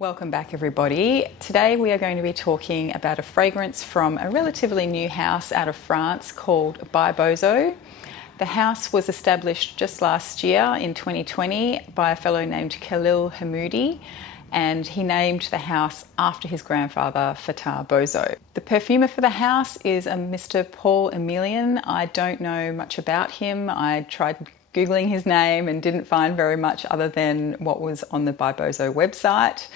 Welcome back everybody. Today we are going to be talking about a fragrance from a relatively new house out of France called ByBozo. The house was established just last year in 2020 by a fellow named Khalil Hamoudi, and he named the house after his grandfather Fatah Bozo. The perfumer for the house is a Mr. Paul Emilian. I don't know much about him. I tried Googling his name and didn't find very much other than what was on the ByBozo website.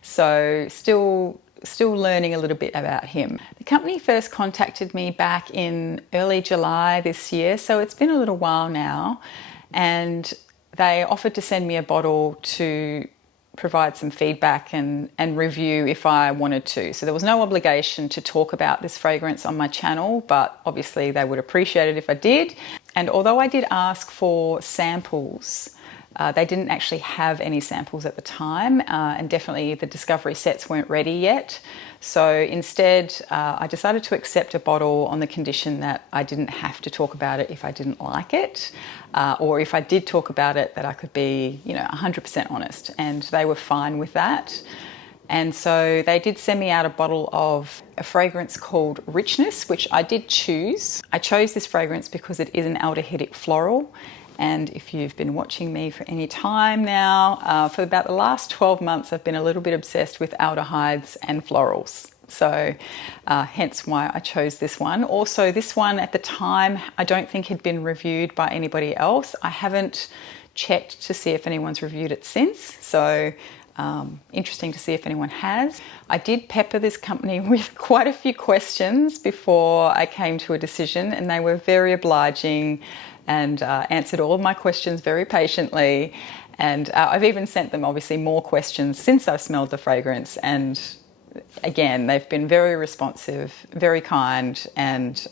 So still learning a little bit about him. The company first contacted me back in early July this year, so it's been a little while now, and they offered to send me a bottle to provide some feedback and review if I wanted to. So there was no obligation to talk about this fragrance on my channel, but obviously they would appreciate it if I did. And although I did ask for samples, they didn't actually have any samples at the time, and definitely the discovery sets weren't ready yet. So instead, I decided to accept a bottle on the condition that I didn't have to talk about it if I didn't like it, or if I did talk about it, that I could be, 100% honest, and they were fine with that. And so they did send me out a bottle of a fragrance called Richness, which I did choose. I chose this fragrance because it is an aldehydic floral. And if you've been watching me for any time now, for about the last 12 months, I've been a little bit obsessed with aldehydes and florals. So hence why I chose this one. Also, this one at the time, I don't think had been reviewed by anybody else. I haven't checked to see if anyone's reviewed it since. So interesting to see if anyone has. I did pepper this company with quite a few questions before I came to a decision, and they were very obliging and answered all of my questions very patiently. And I've even sent them obviously more questions since I've smelled the fragrance, and again, they've been very responsive, very kind, and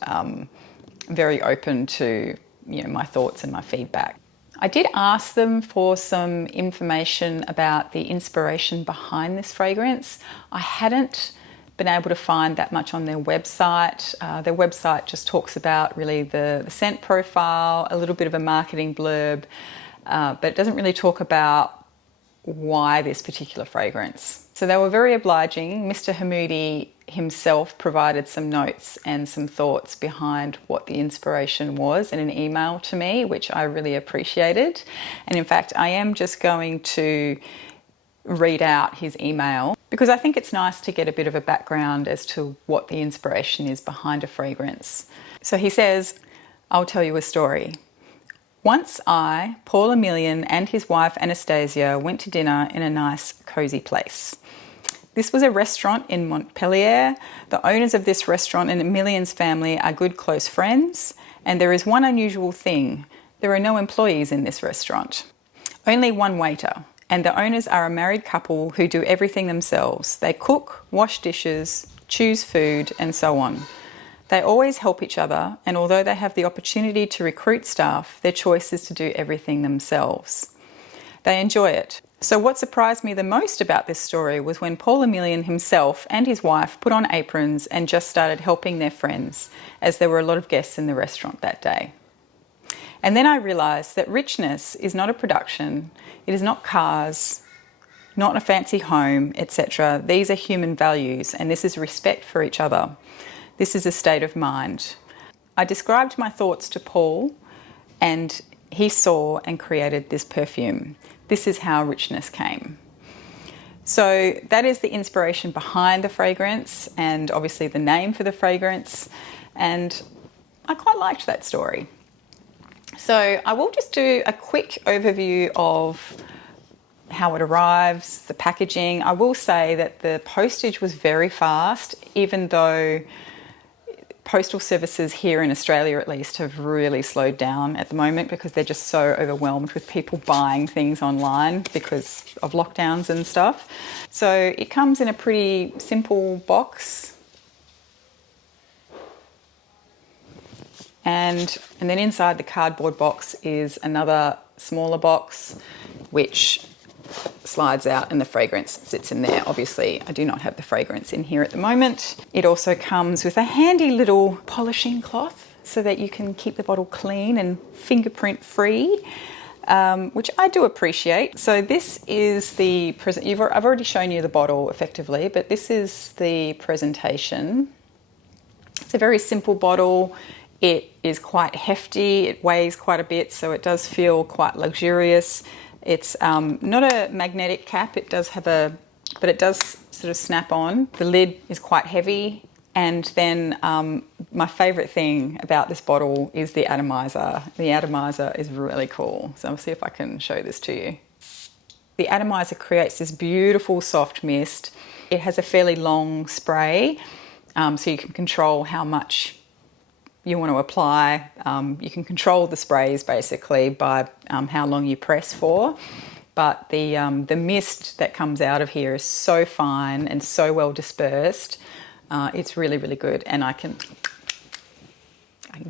very open to my thoughts and my feedback. I did ask them for some information about the inspiration behind this fragrance. I hadn't been able to find that much on their website. Their website just talks about really the scent profile, a little bit of a marketing blurb, but it doesn't really talk about why this particular fragrance. So they were very obliging. Mr. Hamoudi himself provided some notes and some thoughts behind what the inspiration was in an email to me, which I really appreciated. And in fact, I am just going to read out his email because I think it's nice to get a bit of a background as to what the inspiration is behind a fragrance. So he says, I'll tell you a story. Once I, Paul Emilian, and his wife Anastasia went to dinner in a nice, cozy place. This was a restaurant in Montpellier. The owners of this restaurant and Emilian's family are good close friends, and there is one unusual thing. There are no employees in this restaurant. Only one waiter, and the owners are a married couple who do everything themselves. They cook, wash dishes, choose food, and so on. They always help each other, and although they have the opportunity to recruit staff, their choice is to do everything themselves. They enjoy it. So what surprised me the most about this story was when Paul Emilian himself and his wife put on aprons and just started helping their friends, as there were a lot of guests in the restaurant that day. And then I realised that Richness is not a production, it is not cars, not a fancy home, etc. These are human values, and this is respect for each other. This is a state of mind. I described my thoughts to Paul, and he saw and created this perfume. This is how Richness came. So that is the inspiration behind the fragrance, and obviously the name for the fragrance, and I quite liked that story. So I will just do a quick overview of how it arrives, the packaging. I will say that the postage was very fast, even though postal services here in Australia at least have really slowed down at the moment because they're just so overwhelmed with people buying things online because of lockdowns and stuff. So it comes in a pretty simple box. And then inside the cardboard box is another smaller box which slides out and the fragrance sits in there. Obviously, I do not have the fragrance in here at the moment. It also comes with a handy little polishing cloth so that you can keep the bottle clean and fingerprint free. which I do appreciate. So this is the present. I've already shown you the bottle effectively, but this is the presentation. It's a very simple bottle. It is quite hefty. It weighs quite a bit, so it does feel quite luxurious. It's not a magnetic cap. It does have but it does sort of snap on. The lid is quite heavy. And then my favourite thing about this bottle is the atomizer. The atomizer is really cool. So I'll see if I can show this to you. The atomizer creates this beautiful soft mist. It has a fairly long spray, so you can control how much you want to apply. You can control the sprays basically by how long you press for. But the mist that comes out of here is so fine and so well dispersed. It's really, really good, and I'm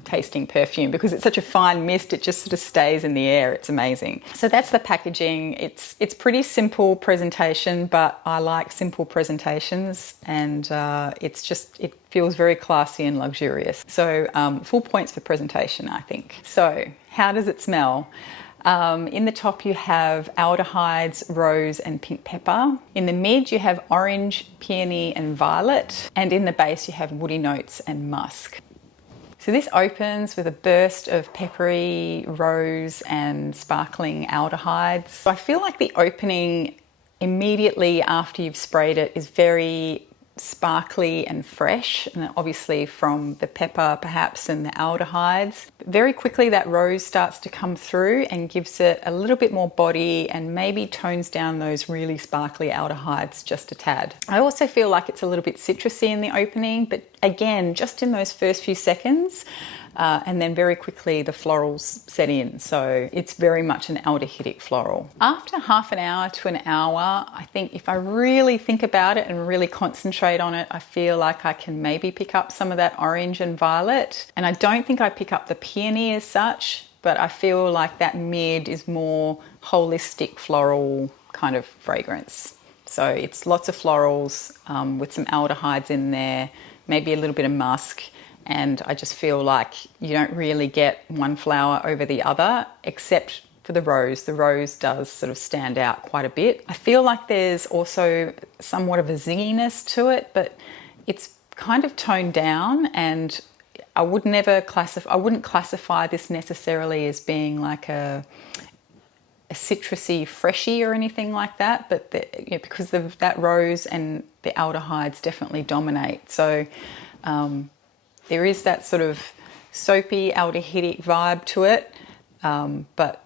tasting perfume because it's such a fine mist. It just sort of stays in the air. It's amazing. So that's the packaging. It's pretty simple presentation, but I like simple presentations, and it feels very classy and luxurious. So full points for presentation, I think. So how does it smell? In the top you have aldehydes, rose and pink pepper. In the mid you have orange, peony and violet. And in the base you have woody notes and musk. So this opens with a burst of peppery, rose and sparkling aldehydes. So I feel like the opening immediately after you've sprayed it is very sparkly and fresh, and obviously from the pepper perhaps and the aldehydes. But very quickly that rose starts to come through and gives it a little bit more body and maybe tones down those really sparkly aldehydes just a tad. I also feel like it's a little bit citrusy in the opening, but again just in those first few seconds, and then very quickly the florals set in. So it's very much an aldehydic floral. After half an hour to an hour, I think if I really think about it and really concentrate on it, I feel like I can maybe pick up some of that orange and violet. And I don't think I pick up the peony as such, but I feel like that mid is more holistic floral kind of fragrance. So it's lots of florals with some aldehydes in there, maybe a little bit of musk. And I just feel like you don't really get one flower over the other, except for the rose. The rose does sort of stand out quite a bit. I feel like there's also somewhat of a zinginess to it, but it's kind of toned down, and I wouldn't classify this necessarily as being like a citrusy freshy or anything like that, but because that rose and the aldehydes definitely dominate. So there is that sort of soapy aldehydic vibe to it, but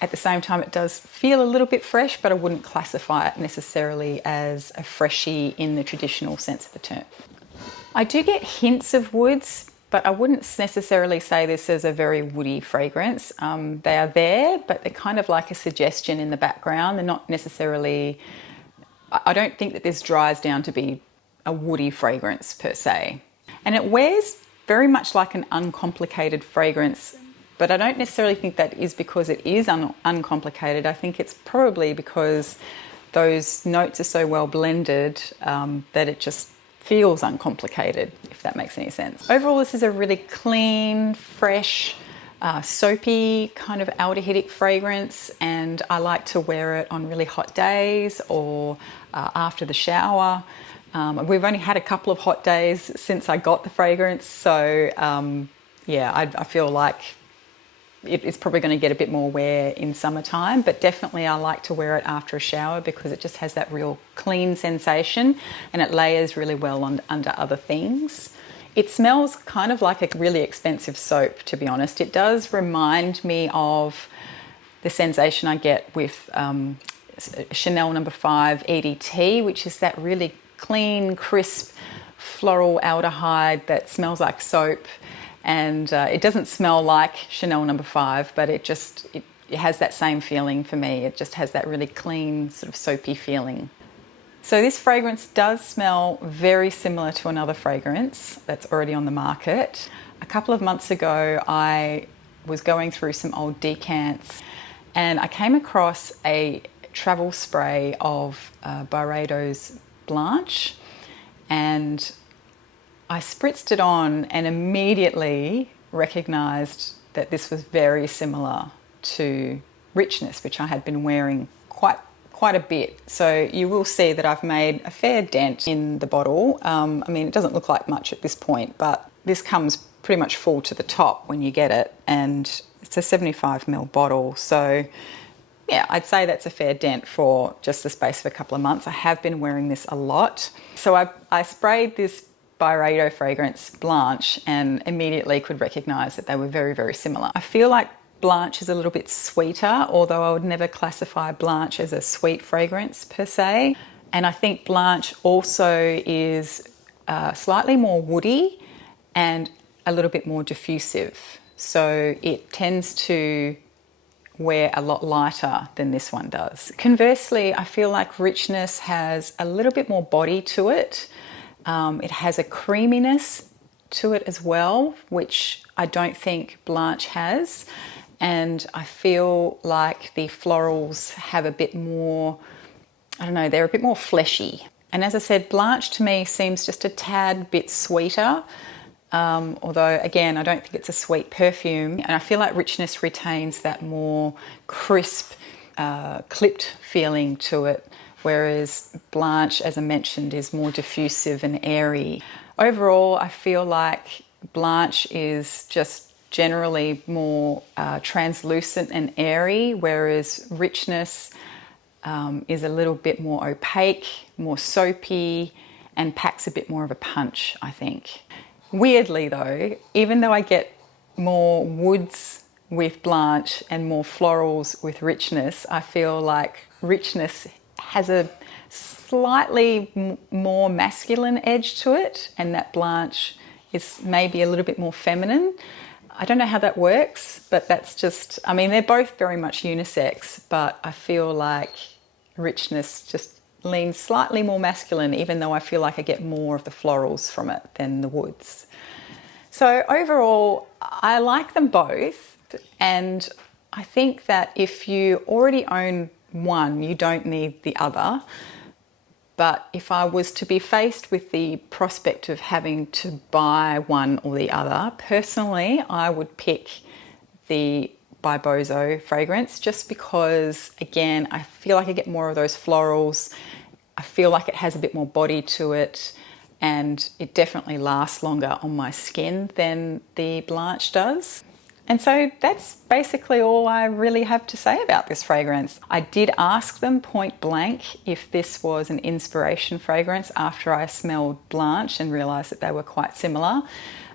at the same time it does feel a little bit fresh, but I wouldn't classify it necessarily as a freshie in the traditional sense of the term. I do get hints of woods, but I wouldn't necessarily say this as a very woody fragrance. They are there, but they're kind of like a suggestion in the background. They're not necessarily, I don't think that this dries down to be a woody fragrance per se. And it wears very much like an uncomplicated fragrance, but I don't necessarily think that is because it is uncomplicated. I think it's probably because those notes are so well blended that it just feels uncomplicated, if that makes any sense. Overall, this is a really clean, fresh, soapy kind of aldehydic fragrance, and I like to wear it on really hot days or after the shower. We've only had a couple of hot days since I got the fragrance, so yeah, I feel like it's probably going to get a bit more wear in summertime, but definitely I like to wear it after a shower because it just has that real clean sensation and it layers really well under other things. It smells kind of like a really expensive soap, to be honest. It does remind me of the sensation I get with Chanel No. 5 EDT, which is that really clean, crisp, floral aldehyde that smells like soap. And it doesn't smell like Chanel No. 5, but it has that same feeling for me. It just has that really clean, sort of soapy feeling. So this fragrance does smell very similar to another fragrance that's already on the market. A couple of months ago, I was going through some old decants and I came across a travel spray of Byredo's Blanche, and I spritzed it on and immediately recognised that this was very similar to Richness, which I had been wearing quite a bit. So you will see that I've made a fair dent in the bottle. I mean, it doesn't look like much at this point, but this comes pretty much full to the top when you get it, and it's a 75ml bottle. So yeah, I'd say that's a fair dent for just the space of a couple of months. I have been wearing this a lot. So I sprayed this ByBozo fragrance Blanche and immediately could recognise that they were very, very similar. I feel like Blanche is a little bit sweeter, although I would never classify Blanche as a sweet fragrance per se. And I think Blanche also is slightly more woody and a little bit more diffusive. So it tends to wear a lot lighter than this one does. Conversely, I feel like Richness has a little bit more body to it. It has a creaminess to it as well, which I don't think Blanche has. And I feel like the florals have a bit more, I don't know, they're a bit more fleshy. And as I said, Blanche to me seems just a tad bit sweeter, although again, I don't think it's a sweet perfume. And I feel like Richness retains that more crisp, clipped feeling to it, whereas Blanche, as I mentioned, is more diffusive and airy. Overall, I feel like Blanche is just generally more translucent and airy, whereas Richness is a little bit more opaque, more soapy, and packs a bit more of a punch, I think. Weirdly though, even though I get more woods with Blanche and more florals with Richness, I feel like Richness has a slightly more masculine edge to it, and that Blanche is maybe a little bit more feminine. I don't know how that works, but that's just, I mean, they're both very much unisex, but I feel like Richness just leans slightly more masculine, even though I feel like I get more of the florals from it than the woods. So overall, I like them both, and I think that if you already own one, you don't need the other. But if I was to be faced with the prospect of having to buy one or the other, personally, I would pick the ByBozo fragrance just because, again, I feel like I get more of those florals. I feel like it has a bit more body to it, and it definitely lasts longer on my skin than the Blanche does. And so that's basically all I really have to say about this fragrance. I did ask them point blank if this was an inspiration fragrance after I smelled Blanche and realised that they were quite similar.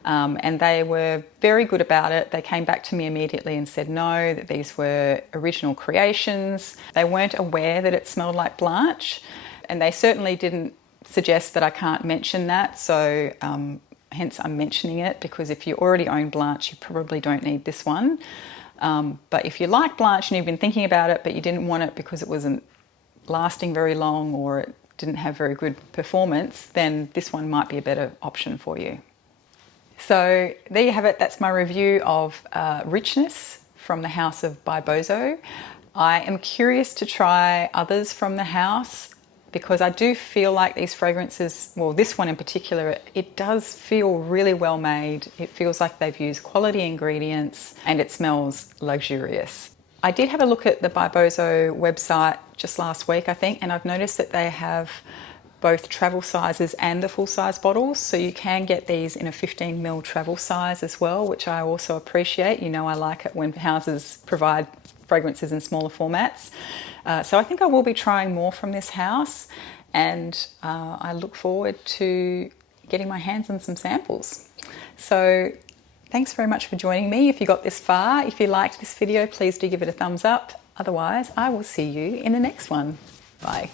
And they were very good about it. They came back to me immediately and said no, that these were original creations. They weren't aware that it smelled like Blanche, and they certainly didn't suggest that I can't mention that. So hence I'm mentioning it, because if you already own Blanche, you probably don't need this one. But if you like Blanche and you've been thinking about it, but you didn't want it because it wasn't lasting very long or it didn't have very good performance, then this one might be a better option for you. So there you have it. That's my review of Richness from the House of ByBozo. I am curious to try others from the house, because I do feel like these fragrances, well, this one in particular, it does feel really well made. It feels like they've used quality ingredients and it smells luxurious. I did have a look at the ByBozo website just last week, I think, and I've noticed that they have both travel sizes and the full-size bottles, so you can get these in a 15ml travel size as well, which I also appreciate. You know, I like it when houses provide fragrances in smaller formats. So I think I will be trying more from this house, and I look forward to getting my hands on some samples. So thanks very much for joining me. If you got this far, if you liked this video, please do give it a thumbs up. Otherwise, I will see you in the next one. Bye.